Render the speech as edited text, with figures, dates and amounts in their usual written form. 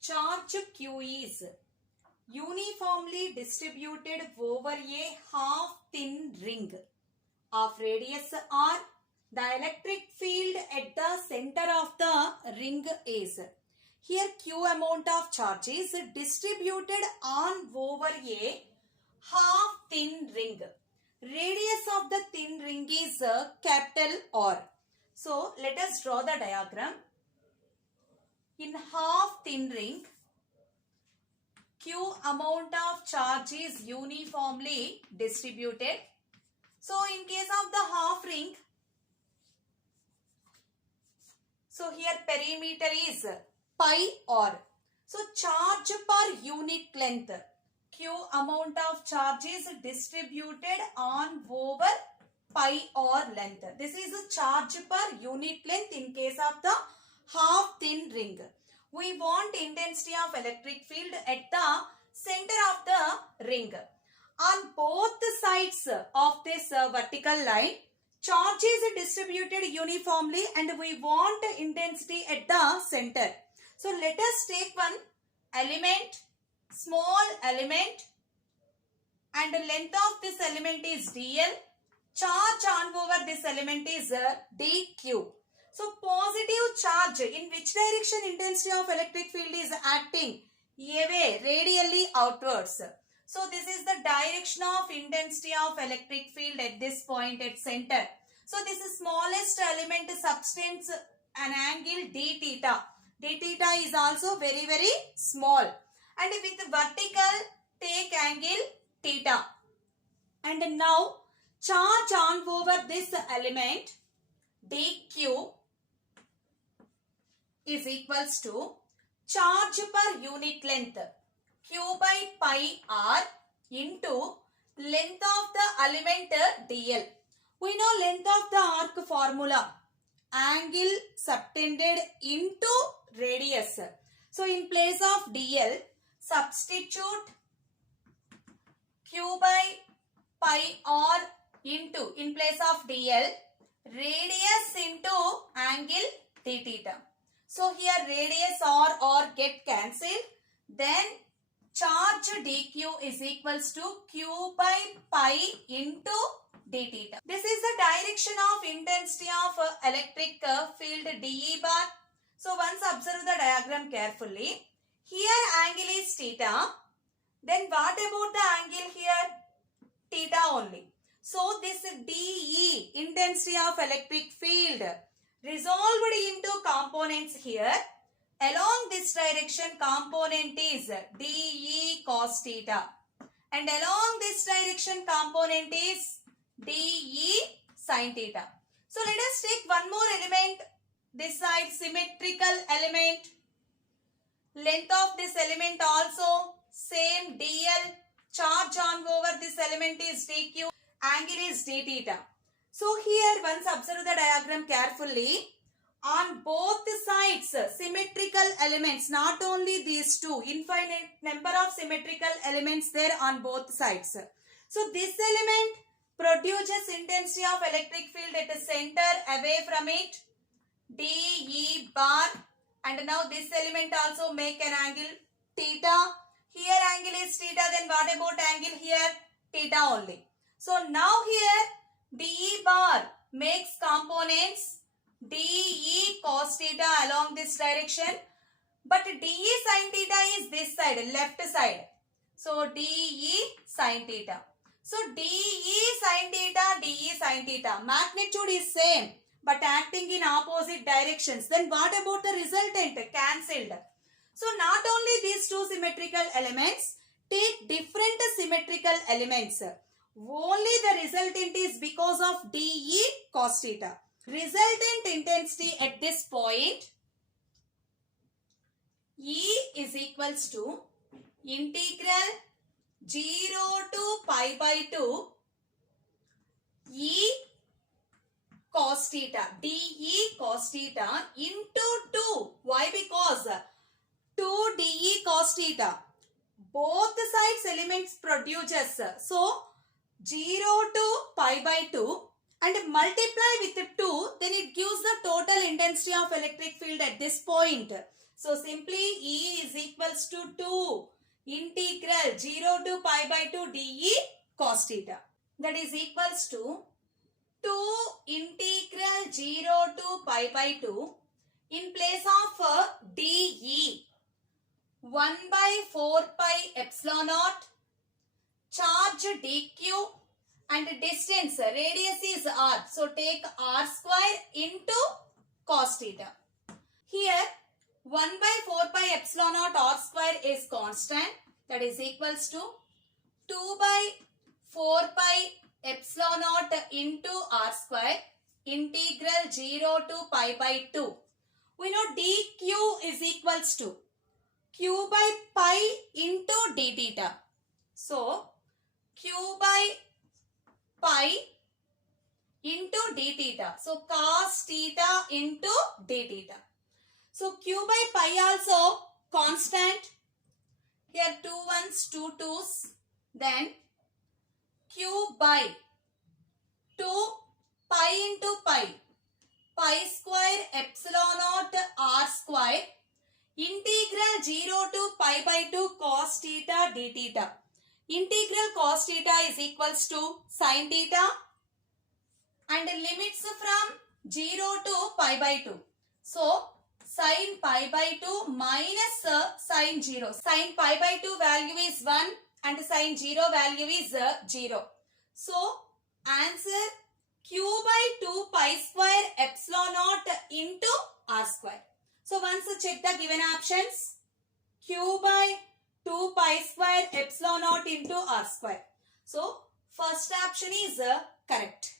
charge Q is uniformly distributed over a half thin ring of radius R. The electric field at the center of the ring is. Here Q amount of charge is distributed on over a half thin ring. Radius of the thin ring is capital R. So let us draw the diagram. In half thin ring, Q amount of charge is uniformly distributed. So in case of the half ring, so here perimeter is pi r. So charge per unit length, Q amount of charge is distributed on over pi r length. This is a charge per unit length in case of the half thin ring. We want intensity of electric field at the center of the ring. On both sides of this vertical line, charge is distributed uniformly and we want intensity at the center. So let us take one element, small element, and the length of this element is dl. Charge on over this element is dq. So positive charge, in which direction intensity of electric field is acting? Away, radially outwards. So this is the direction of intensity of electric field at this point at center. So this smallest element subtends an angle d theta. D theta is also very small. And with vertical, take angle theta. And now charge on over this element dq is equals to charge per unit length q by pi r into length of the element dl. We know length of the arc formula, angle subtended into radius. So in place of dl, substitute q by pi r into, in place of dl, radius into angle d theta. So here radius r get cancelled. Then charge dq is equals to q by pi into d theta. This is the direction of intensity of electric field dE bar. So once observe the diagram carefully. Here angle is theta. Then what about the angle here? Theta only. So this dE, intensity of electric field, resolved into components here. Along this direction component is dE cos theta. And along this direction component is dE sin theta. So let us take one more element. This side symmetrical element. Length of this element also same dl. Charge on over this element is dq. Angle is d theta. So here once observe the diagram carefully. On both sides symmetrical elements, not only these two, infinite number of symmetrical elements there on both sides. So this element produces intensity of electric field at the center away from it, dE bar, and now this element also make an angle theta. Here angle is theta, then what about angle here? Theta only. So now here dE bar makes components dE cos theta along this direction, but dE sin theta is this side, left side. So dE sin theta. So dE sin theta, dE sin theta. Magnitude is same, but acting in opposite directions. Then what about the resultant? Cancelled. So not only these two symmetrical elements, take different symmetrical elements. Only the resultant is because of dE cos theta. Resultant intensity at this point E is equals to integral 0 to pi by 2 E cos theta, dE cos theta into 2. Why? Because 2 dE cos theta. Both sides elements produces. So 0 to pi by 2 and multiply with 2, then it gives the total intensity of electric field at this point. So simply E is equals to 2 integral 0 to pi by 2 dE cos theta. That is equals to 2 integral 0 to pi by 2 in place of dE 1 by 4 pi epsilon naught charge dq and distance radius is r. So take r square into cos theta. Here 1 by 4 pi epsilon naught r square is constant, that is equals to 2 by 4 pi epsilon naught into r square integral 0 to pi by 2. We know dq is equals to q by pi into d theta. So q by pi into d theta. So cos theta into d theta. So q by pi also constant. Here 2 ones, 2 2s. Then q by 2 pi into pi. Pi square epsilon naught r square integral 0 to pi by 2 cos theta d theta. Integral cos theta is equals to sin theta and limits from 0 to pi by 2. So sin pi by 2 minus sin 0. Sin pi by 2 value is 1 and sin 0 value is 0. So answer q by 2 pi square epsilon naught into r square. So once check the given options. Q by 2 pi square epsilon naught into r square. So first option is correct.